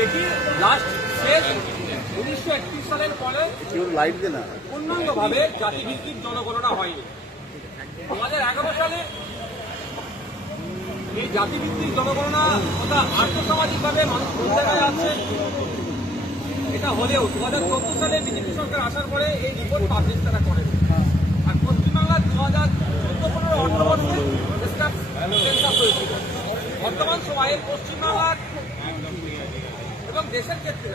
দেখি লাস্ট শেষ 1931 সালের পরে পূর্ণাঙ্গভাবে জাতিভিত্তিক জনগণনা হয়নি। 2011 সালে এই জাতিভিত্তিক জনগণনা তথা আর্থসামাজিকভাবে মানুষ কোন জায়গায় আছে এটা হলেও 2014 সালে বিজেপি সরকার আসার পরে এই রিপোর্ট পাবলিশ তারা করে। আর পশ্চিমবাংলার 2014-15 অর্থবর্ষে সেন্সাস হয়েছিল। বর্তমান সময়ে পশ্চিমবাংলার এবং দেশের ক্ষেত্রে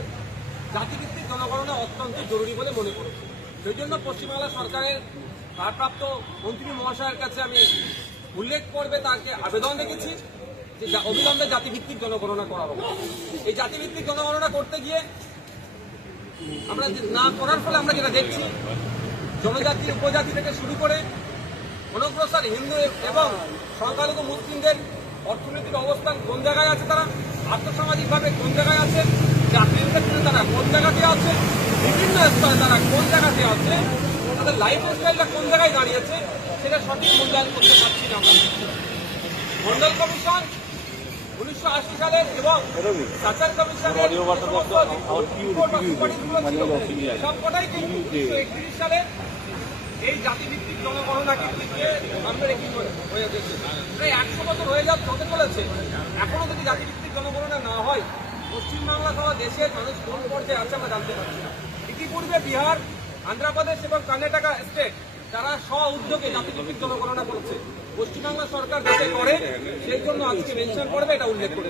জাতিভিত্তিক জনগণনা অত্যন্ত জরুরি বলে মনে করেছে। সেই জন্য পশ্চিমবাংলা সরকারের ভারপ্রাপ্ত মন্ত্রী মহাশয়ের কাছে আমি উল্লেখ করবে তাকে আবেদন রেখেছি যে অবিলম্বে জাতিভিত্তিক জনগণনা করা হবে। এই জাতিভিত্তিক জনগণনা করতে গিয়ে আমরা না করার ফলে আমরা যেটা দেখছি, জনজাতি উপজাতি থেকে শুরু করে অনগ্রসর হিন্দু এবং সংখ্যালঘু মুসলিমদের অর্থনৈতিক অবস্থান কোন জায়গায় আছে, তারা আর্থসামাজিকভাবে কোন জায়গায় আছে, চাকরির ক্ষেত্রে তারা কোন জায়গাতে আছে, বিভিন্ন স্তরে তারা কোন জায়গাতে আছে, তাদের লাইফ স্টাইলটা কোন জায়গায় দাঁড়িয়েছে সেটা সঠিক মূল্যায়ন করতে পারছি না। মন্ডল কমিশন 1980 সালের এবং সাচার কমিশনের সবকটাই কিন্তু 1931 সালে এই জাতিভিত্তিক জনগণনাকে সামনে রেখে হয়ে গেছে। প্রায় 100 বছর হয়ে হতে চলেছে, এখনো যদি জাতিভিত্তিক জনগণনা না হয় পশ্চিমবাংলা সহ দেশের মানুষ কোন পর্যায়ে আছে আমরা জানতে পারছি না। ইতিপূর্বে বিহার, অন্ধ্রপ্রদেশ এবং কর্ণাটকা স্টেট তারা স্ব উদ্যোগে জাতিভিত্তিক জনগণনা করছে। পশ্চিমবাংলা সরকার যাতে করে সেই জন্য আজকে মেনশন করবে এটা উল্লেখ করে